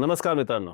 नमस्कार मित्रांनो.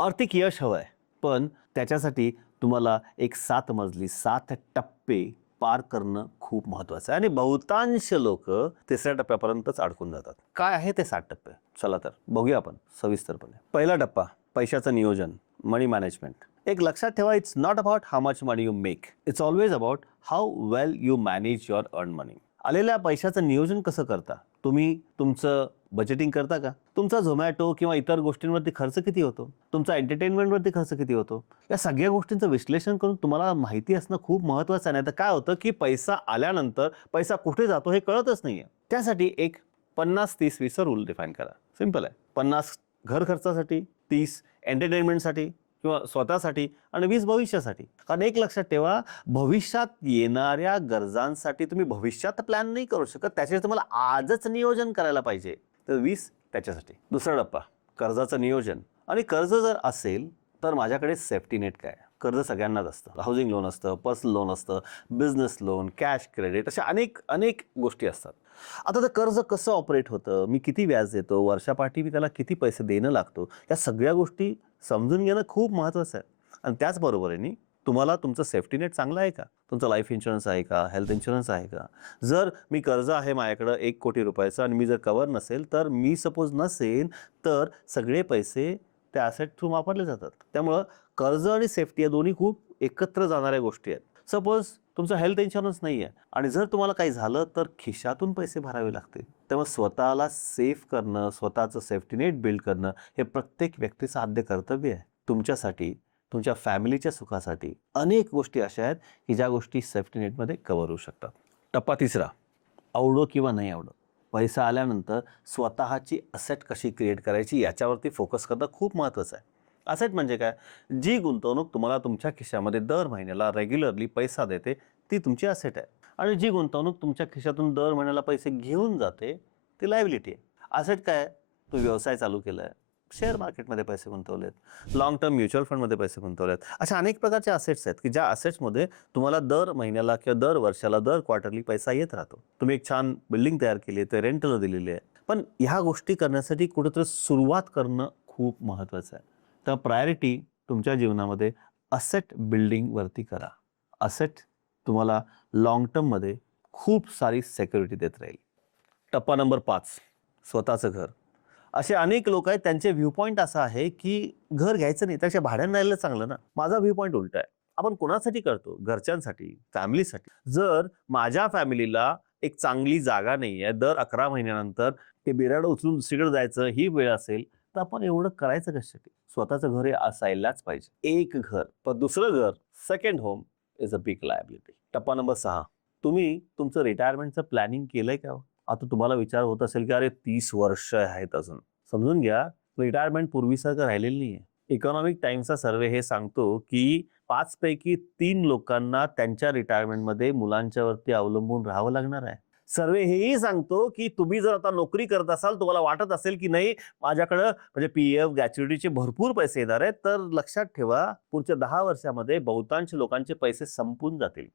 आर्थिक यश हवंय, पण त्याच्यासाठी तुम्हाला एक 7 मजली 7 टप्पे पार करणं खूप महत्त्वाचं आहे आणि बहुतांश लोकं तिसऱ्या टप्प्यापर्यंतच अडकून जातात. काय आहे ते 7 टप्पे? चला तर बघूया आपण सविस्तरपणे. पहिला टप्पा पैशाचं नियोजन, मनी मॅनेजमेंट. एक लक्षात ठेवा, it's not about how much money you make. It's always about how well you manage your earn money. आलेल्या पैशाचं नियोजन कसं करता? तुम्ही तुमचं बजेटिंग करता का? तुमचा झोमॅटो किंवा इतर गोष्टींवरती खर्च किती होतो? तुमचा एंटरटेनमेंटवरती खर्च किती होतो? या सगळ्या गोष्टींचं विश्लेषण करून तुम्हाला माहिती असणं खूप महत्त्वाचं आहे. नाही तर काय होतं की पैसा आल्यानंतर पैसा कुठे जातो हे कळतच नाहीये. त्यासाठी एक 50-30-20 रूल डिफाईन करा. सिंपल आहे. 50 घर खर्चासाठी, 30 एंटरटेनमेंटसाठी किंवा स्वतःसाठी आणि 20 भविष्यासाठी. कारण एक लक्षात ठेवा, भविष्यात येणाऱ्या गरजांसाठी तुम्ही भविष्यात प्लॅन नाही करू शकत. त्याच्यासाठी तुम्हाला आजच नियोजन करायला पाहिजे. तर 20 त्याच्यासाठी. दुसरा टप्पा कर्जाचं नियोजन. आणि कर्ज जर असेल तर माझ्याकडे सेफ्टी नेट काय? कर्ज सगळ्यांनाच असतं. हाऊसिंग लोन असतं, पर्सनल लोन असतं, बिझनेस लोन, कॅश क्रेडिट, अशा अनेक अनेक गोष्टी असतात. आता ते कर्ज कसं ऑपरेट होतं, मी किती व्याज देतो, वर्षापाठी मी त्याला किती पैसे देणं लागतो, या सगळ्या गोष्टी समजून घेणं खूप महत्त्वाचं आहे. आणि त्याचबरोबरीने तुम्हाला तुमचं सेफ्टी नेट चांगलं आहे का? तुमचं लाईफ इन्शुरन्स आहे का? हेल्थ इन्शुरन्स आहे का? जर मी कर्ज आहे माझ्याकडं 1 कोटी रुपयाचं आणि मी जर कव्हर नसेल, तर मी सपोज नसेल, तर सगळे पैसे त्या ॲसेट थ्रू वापरले जातात. त्यामुळं कर्ज आणि सेफ्टी या दोन्ही खूप एकत्र जाणाऱ्या गोष्टी आहेत. सपोज तुमचं हेल्थ इन्शुरन्स नाही आहे आणि जर तुम्हाला काही झालं तर खिशातून पैसे भरावे लागतील. त्यामुळे स्वतःला सेफ करणं, स्वतःचं सेफ्टी नेट बिल्ड करणं हे प्रत्येक व्यक्तीचं आद्य कर्तव्य आहे. तुमच्यासाठी, तुमच्या फॅमिलीच्या सुखासाठी अनेक गोष्टी अशा आहेत की ज्या गोष्टी सेफ्टी नेटमध्ये कव्हर होऊ शकतात. टप्पा तिसरा, आवडो किंवा नाही आवडो. पैसा आल्यानंतर स्वतःची असेट कशी क्रिएट करायची याच्यावरती फोकस करणं खूप महत्त्वाचं आहे. असेट म्हणजे काय? जी गुंतवणूक तुम्हाला तुमच्या खिशामध्ये दर महिन्याला रेग्युलरली पैसा देते ती तुमची असेट आहे. आणि जी गुंतवणूक तुमच्या खिशातून दर महिन्याला पैसे घेऊन जाते ती लायबिलिटी आहे. असेट काय? तो व्यवसाय चालू केला आहे, शेअर मार्केटमध्ये पैसे गुंतवलेत, लाँग टर्म म्युच्युअल फंडमध्ये पैसे गुंतवलेत. अशा अनेक प्रकारचे असेट्स आहेत की ज्या असेट्समध्ये तुम्हाला दर महिन्याला किंवा दर वर्षाला, दर क्वार्टरली पैसा येत राहतो. तुम्ही एक छान बिल्डिंग तयार केली आहे, ते रेंटला दिलेली आहे. पण ह्या गोष्टी करण्यासाठी कुठेतरी सुरुवात करणं खूप महत्त्वाचं आहे. तर प्रायोरिटी तुमच्या जीवनामध्ये असेट बिल्डिंगवरती करा. असेट तुम्हाला लाँग टर्ममध्ये खूप सारी सिक्युरिटी देत राहील. टप्पा नंबर 5, स्वतःचं घर. असे अनेक लोक आहेत, त्यांचे व्ह्यू पॉईंट असा आहे की घर घ्यायचं नाही, त्याच्या भाड्यानं राहिलं चांगलं ना. माझा व्ह्यू पॉईंट उलटा आहे. आपण कोणासाठी करतो? घरच्यांसाठी, फॅमिलीसाठी. जर माझ्या फॅमिलीला एक चांगली जागा नाही आहे, दर 11 महिन्यानंतर हे बिराड उचलून दुसरीकडे जायचं ही वेळ असेल, तर आपण एवढं करायचं कशासाठी? स्वतःचं घर हे असायलाच पाहिजे. एक घर. पण दुसरं घर, second home is a big liability. टप्पा नंबर 6, तुम्ही तुमचं रिटायरमेंटचं प्लॅनिंग केलंय का? आता तुम्हाला विचार होत असेल की अरे 30 वर्ष आहेत अजून. समजून घ्या, रिटायरमेंट पूर्वीसारखं राहिलेलं नाहीये. इकॉनॉमिक टाइम्सचा सर्वे हे सांगतो की 5 पैकी 3 लोकांना त्यांच्या रिटायरमेंटमध्ये मुलांच्यावरती अवलंबून राहावं लागणार आहे. सर्वे हेही सांगतो की तुम्ही जर आता नोकरी करत असाल, तुम्हाला वाटत असेल की नाही माझ्याकडं म्हणजे पीएफ, ग्रॅच्युइटीचे भरपूर पैसे येणार आहेत, तर लक्षात ठेवा पुढच्या 10 वर्षामध्ये बहुतांश लोकांचे पैसे संपून जातील.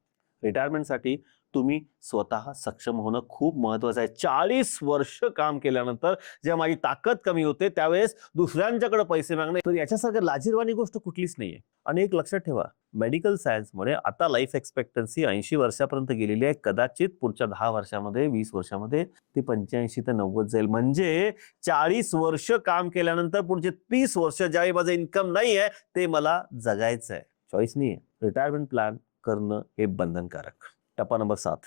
रिटायरमेंटसाठी तुम्ही स्वतः सक्षम होणं खूप महत्त्वाचं आहे. 40 वर्ष काम केल्यानंतर जेव्हा माझी ताकद कमी होते त्यावेळेस दुसऱ्यांच्याकडे पैसे मागणे, तर याच्यासारखं लाजिरवाणी गोष्ट कुठलीच नाहीये. आणि एक लक्षात ठेवा, मेडिकल सायन्समुळे आता लाईफ एक्सपेक्टन्सी 80 वर्षापर्यंत गेलेली आहे. कदाचित पुढच्या 10 वर्षामध्ये, 20 वर्षामध्ये ती 85 ते 90 जाईल. म्हणजे 40 वर्ष काम केल्यानंतर पुढचे 30 वर्ष ज्यावेळी माझं इन्कम नाही आहे ते मला जगायचं आहे. चॉईस नाही आहे. रिटायरमेंट प्लॅन करणं हे बंधनकारक. टप्पा नंबर 7,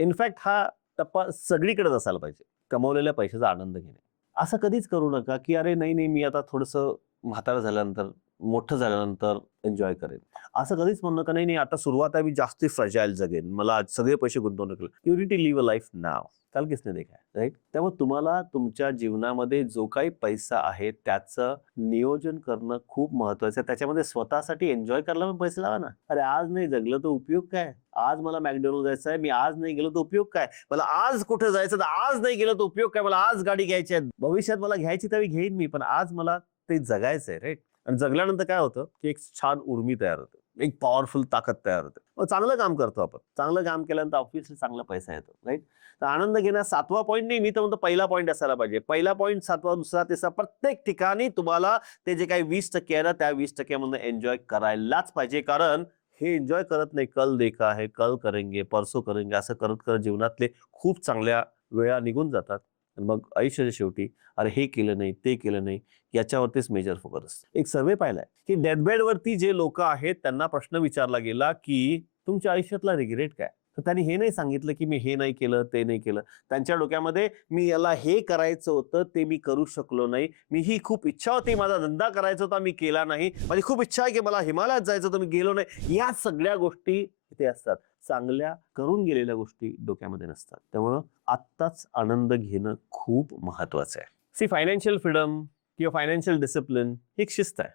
इनफॅक्ट हा टप्पा सगळीकडेच असायला पाहिजे. कमवलेल्या पैशाचा आनंद घेणे. असं कधीच करू नका की अरे नाही नाही मी आता थोडंसं म्हातारं झाल्यानंतर, मोठं झाल्यानंतर एन्जॉय करेन. असं कधीच म्हणू नका, नाही नाही आता सुरुवात आहे, मी जास्ती फ्रजाईल जगेन, मला आज सगळे पैसे गुंतवणूक केले. You need to live a life now. काल किसने देखा है, राईट? त्यामुळे तुम्हाला तुमच्या जीवनामध्ये जो काही पैसा आहे त्याचं नियोजन करणं खूप महत्वाचं आहे. त्याच्यामध्ये स्वतःसाठी एन्जॉय करायला पण पैसे लावा ना. अरे आज नाही जगलं तर उपयोग काय? आज मला मॅकडोनल्ड जायचं आहे, मी आज नाही गेलो तर उपयोग काय? मला आज कुठे जायचं तर आज नाही गेलो तर उपयोग काय? मला आज गाडी घ्यायची आहे, भविष्यात मला घ्यायची त्यावेळी घेईन मी, पण आज मला ते जगायचं आहे, राईट? आणि जगल्यानंतर काय होतं की एक छान उर्मी तयार होते. एक पॉवरफुल ताकद तयार होते. मग चांगलं काम करतो आपण. चांगलं काम केल्यानंतर ऑब्व्हियसली चांगला पैसा येतो, राईट? तर आनंद घेण्यास 7वा पॉईंट नाही, मी तर म्हणतो पहिला पॉईंट असायला पाहिजे. पहिला पॉईंट, 7वा, दुसरा, तिसरा प्रत्येक ठिकाणी तुम्हाला ते जे काही 20% आहे ना, त्या 20% मधनं एन्जॉय करायलाच पाहिजे. कारण हे एन्जॉय करत नाही, कल देखा है, कल करेंगे, परसो करेंगे असं करत करत जीवनातले खूप चांगल्या वेळा निघून जातात. आणि मग आयुष्याच्या शेवटी अरे हे केलं नाही, ते केलं नाही, याच्यावरतीच मेजर फोकस असतो. एक सर्वे पाहिलाय की डेथबेड वरती जे लोक आहेत त्यांना प्रश्न विचारला गेला की तुमच्या आयुष्यातला रिग्रेट काय. तर त्यांनी हे नाही सांगितलं की मी हे नाही केलं, ते नाही केलं. त्यांच्या डोक्यामध्ये मी याला हे करायचं होतं, ते मी करू शकलो नाही. मी ही खूप इच्छा होती, माझा धंदा करायचा होता, मी केला नाही. माझी खूप इच्छा आहे की मला हिमालयात जायचं होतं, मी गेलो नाही. या सगळ्या गोष्टी इथे असतात. चांगल्या करून गेलेल्या गोष्टी डोक्यामध्ये नसतात. त्यामुळं आत्ताच आनंद घेणं खूप महत्वाचं आहे. सी, फायनान्शियल फ्रीडम किंवा फायनान्शियल डिसिप्लिन ही एक शिस्त आहे.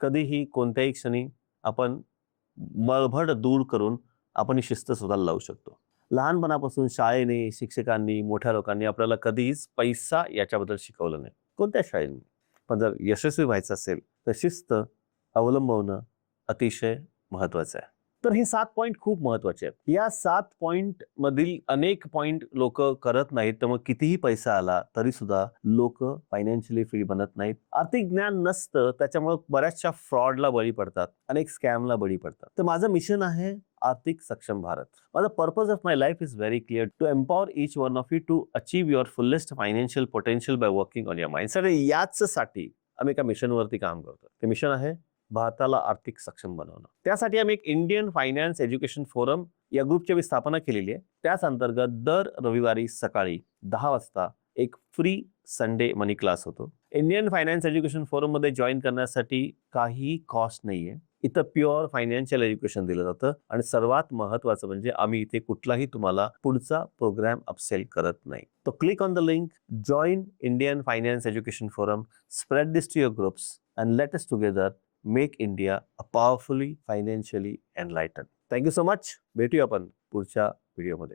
कधीही कोणत्याही क्षणी आपण मळभट दूर करून आपण ही शिस्त स्वतःला लावू शकतो. लहानपणापासून शाळेने, शिक्षकांनी, मोठ्या लोकांनी आपल्याला कधीच पैसा याच्याबद्दल शिकवलं नाही, कोणत्या शाळेने. पण जर यशस्वी व्हायचं असेल तर शिस्त अवलंबवणं अतिशय महत्वाचं आहे. तर हे 7 पॉईंट खूप महत्वाचे आहेत. या 7 पॉईंट मधील अनेक पॉईंट लोक करत नाहीत. तर मग कितीही पैसा आला तरी सुद्धा लोक फायनान्शियली फ्री बनत नाहीत. आर्थिक ज्ञान नसतं, त्याच्यामुळे बऱ्याचशा फ्रॉडला बळी पडतात, अनेक स्कॅमला बळी पडतात. तर माझं मिशन आहे आर्थिक सक्षम भारत. माझं purpose of my life is very clear, to empower each one of you to achieve your fullest financial potential by working on your mindset. याचसाठी आम्ही एका मिशनवरती काम करतो. ते मिशन आहे भारताला आर्थिक सक्षम बनवणं. त्यासाठी आम्ही एक इंडियन फायनान्स एज्युकेशन फोरम या ग्रुपची स्थापना केलेली आहे. त्याच अंतर्गत दर रविवारी सकाळी 10 वाजता एक फ्री संडे मनी क्लास होतो. इंडियन फायनान्स एज्युकेशन फोरम मध्ये जॉईन करण्यासाठी काही कॉस्ट नाहीये. इथं प्युअर फायनान्शियल एज्युकेशन दिलं जातं आणि सर्वात महत्वाचं म्हणजे आम्ही इथे कुठलाही तुम्हाला पुढचा प्रोग्राम अपसेल करत नाही. तो click on the link, join Indian finance education forum, spread this to your groups and let us together make India a powerfully financially enlightened. Thank you so much. भेटूया आपण पुढच्या व्हिडिओमध्ये.